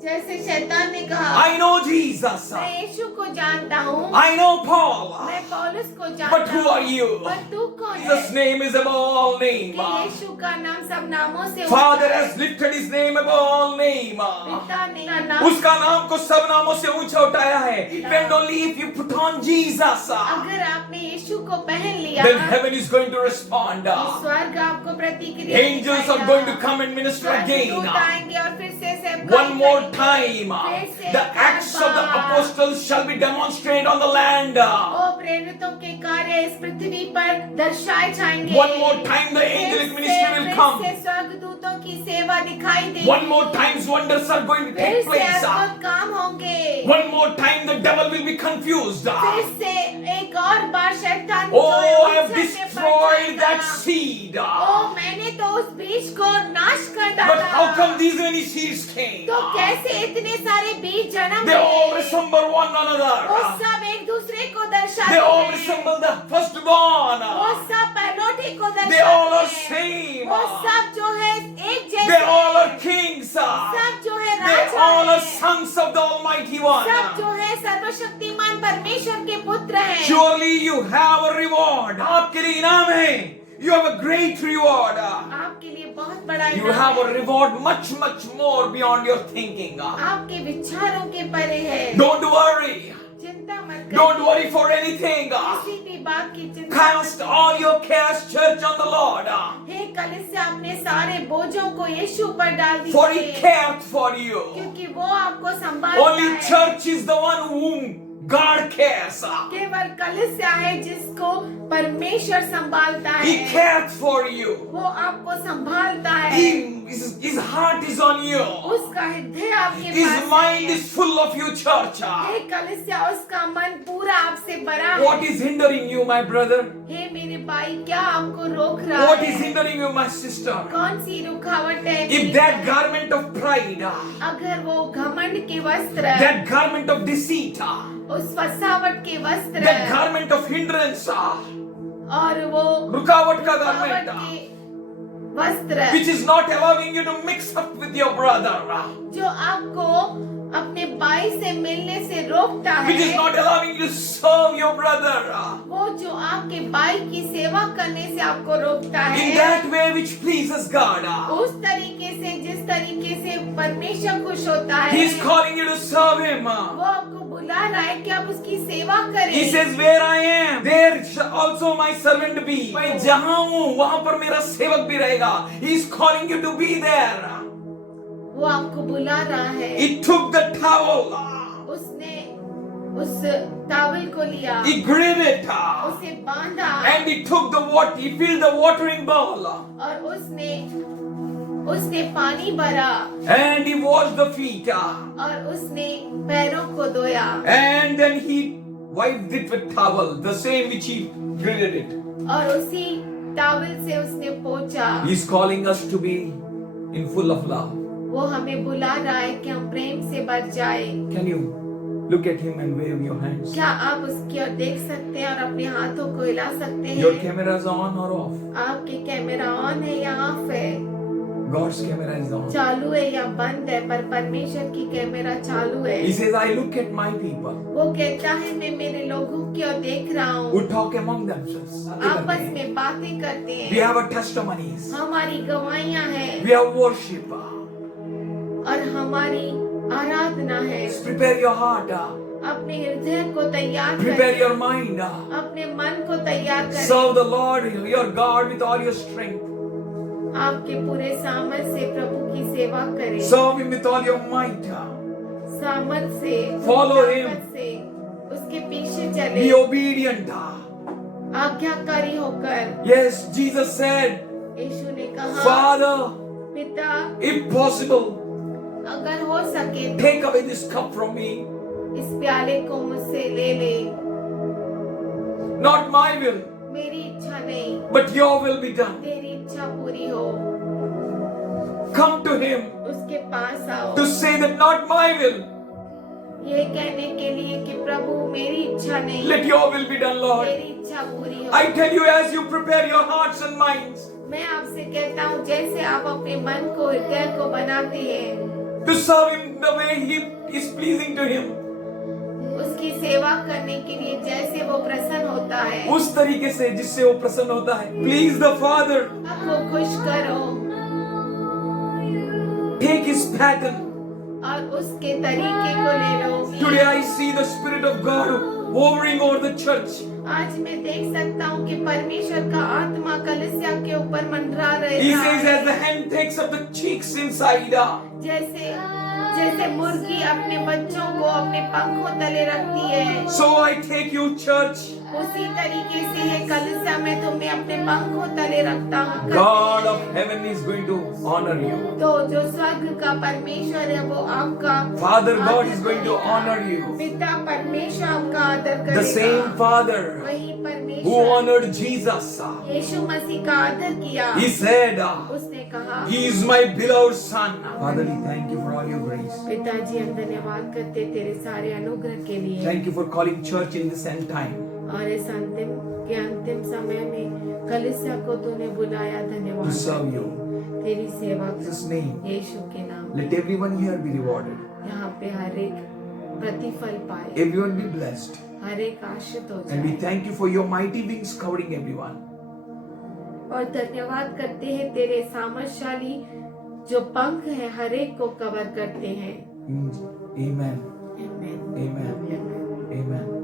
जैसे शैतान ने कहा, I know Jesus. मैं यीशु को जानता हूँ, I know Paul. मैं पौलुस को जानता But who are you? पर तू कौन है? Jesus' name is above all name. कि यीशु का नाम सब नामों से Father ऊंचा है। has lifted his name above all name. पिता ने नाम, उसका नाम को सब नामों से ऊंचा उठाया है. And only if you put on Jesus, अगर आपने यीशु को पहन लिया, then heaven is going to respond. स्वर्ग आपको प्रतिक्रिया Angels दिखाएगा। are going to come and minister again. स्वर्गदूत आएंगे और फिर से सेवकाई One more करेंगे। time, फिर से the acts of the apostles shall be demonstrated on the land. ओ प्रेरितों के कार्य इस पृथ्वी पर दर्शाए जाएंगे। One more time, the angelic ministry will come. फिर से स्वर्गदूतों की सेवा दिखाई देगी। One more times, wonders are going to फिर take से place. अद्भुत काम होंगे। One more time, the devil will be confused. फिर से एक और बार शैतान Oh, जो है, I have उस समय destroyed पर that जाएगा। seed. ओ मैंने तो उस बीज को नाश कर But डाला। how come these many seeds came? तो कैसे इतने सारे बीज जन्म They all लिए? resemble one वो another. सब एक दूसरे को दर्शाते They all हैं। resemble the firstborn. वो सब पहलोठी को They all are दर्शाते हैं। same. वो सब जो है एक जैसे They all are हैं। kings. सब जो है They राजा all are हैं। sons of the Almighty सब One. जो है सर्वशक्तिमान परमेश्वर के पुत्र हैं। Surely you have a reward. आपके लिए इनाम है. You have a great reward. आपके लिए बहुत बड़ा You इनाम have a है। reward much more beyond your thinking. आपके विचारों के परे है। Don't worry. चिंता मत Don't करिए। worry for anything. किसी भी बात की चिंता Cast all your cares, church, on the Lord. हे कलीसिया अपने सारे बोझों को यीशु पर डाल For He दीजिए, cared for you. क्योंकि वो आपको संभालता Only है। church is the one whom God cares. केवल कलीसिया है जिसको परमेश्वर संभालता है। He cares for you. वो आपको संभालता है। His heart is on you. उसका हृदय आपके His पास mind है। is full of you, church. हे कलीसिया उसका मन पूरा आपसे भरा What है। is hindering you, my brother? हे मेरे भाई क्या आपको रोक रहा What है? is hindering you, my sister? कौन सी रुकावट है? If मेरी that बहन? garment of pride, अगर वो घमंड के वस्त्र, that garment of deceit, उस फसावट के वस्त्र that garment of hindrance, और वो रुकावट का रुकावट garment, के वस्त्र which is not allowing you to mix up with your brother, जो आपको अपने भाई से मिलने से रोकता which is है, not allowing you to serve your brother वो जो आपके भाई की सेवा करने से आपको रोकता in है, that way which pleases God. उस तरीके से जिस तरीके से परमेश्वर खुश होता है, He is calling you to serve Him. वो आपको बुला रहा है कि आप उसकी सेवा करें। He says, where I am, there shall also my servant be. मैं जहाँ हूँ वहाँ पर मेरा सेवक भी रहेगा. He is calling you to be there. वो आपको बुला रहा है। He took the towel. उसने उस टावल को लिया, He gripped it. उसे बांधा And he took the water. He filled the watering bowl. और उसने पानी भरा And he washed the feet. और उसने पैरों को धोया And then he wiped it with towel, the same which he gripped it. और उसी टावल से उसने पोंछा। He is calling us to be in full of love. वो हमें बुला रहा है कि हम प्रेम से भर जाए। Can you look at him and wave your hands? क्या आप उसकी ओर देख सकते हैं और अपने हाथों को हिला सकते Your हैं? camera is on or off? आपके कैमरा ऑन है या ऑफ है, God's camera is on. चालू है या बंद है, पर परमेश्वर की कैमरा चालू है। He says, I look at my people वो कहता है मैं मेरे लोगों की ओर देख रहा हूँ, who talk among themselves. आपस में बातें करते We हैं, have a testimonies. हमारी गवाहियां हैं We have worship. और हमारी आराधना है। Prepare your heart. अपने हृदय को तैयार Prepare करें, your mind. अपने मन को तैयार Serve करें, the Lord, your God, with all your strength. आपके पूरे सामर्थ से प्रभु की सेवा करें, Serve Him with all your might. सामर्थ से, Follow ताकत से उसके पीछे चले, Be obedient. आज्ञाकारी होकर। Yes, Jesus said, यीशु ने कहा, Father, पिता if possible, अगर हो सके तो take away this cup from me. इस प्याले को मुझसे ले ले, Not my will, मेरी इच्छा नहीं, but your will be done. तेरी इच्छा पूरी हो। Come to Him उसके पास आओ, to say that not my will, ये कहने के लिए कि प्रभु मेरी इच्छा नहीं, let your will be done, Lord. तेरी इच्छा पूरी हो। I tell you, as you prepare your hearts and minds मैं आपसे कहता हूँ, जैसे आप अपने मन को, हृदय को बनाते हैं to serve Him the way He is pleasing to Him, उसकी सेवा करने के लिए, जैसे वो प्रसन्न होता है, उस तरीके से जिससे वो प्रसन्न होता है. Please the Father, आपको खुश करो take His pattern. और उसके तरीके को ले लो। Today I see the Spirit of God hovering over the church. आज मैं देख सकता हूँ कि परमेश्वर का आत्मा कलीसिया के ऊपर मंडरा He रहा says, as the है, hen takes up the chicks inside, जैसे जैसे मुर्गी अपने बच्चों को अपने पंखों तले रखती है, so I take you, church. उसी तरीके से है कलीसिया में तुम्हें अपने पंखों तले रखता हूँ। God of heaven is going to honor you. तो जो स्वर्ग का परमेश्वर है वो आपका Father God आदर is going to करेगा। honor you. पिता परमेश्वर आपका आदर The करेगा। same Father वही who परमेश्वर honored Jesus. यीशु मसीह का आदर किया। He said, उसने कहा, He is my beloved Son. Father, we thank you for all your grace. पिताजी हम धन्यवाद करते तेरे सारे अनुग्रह के लिए Thank you for calling church in this end time. और इस अंतिम समय में कलीसिया को तूने बुलाया। To धन्यवाद serve you. तेरी सेवा In Jesus' name, यीशु के नाम। let everyone here be rewarded. यहाँ पे हर एक प्रतिफल पाए, Everyone be blessed. हर एक आश्रित हो And we जाए। thank you for your mighty wings covering everyone. और धन्यवाद करते हैं तेरे सामर्थशाली जो पंख है हर एक को कवर करते हैं। Amen. आमीन। Amen. आमीन। Amen.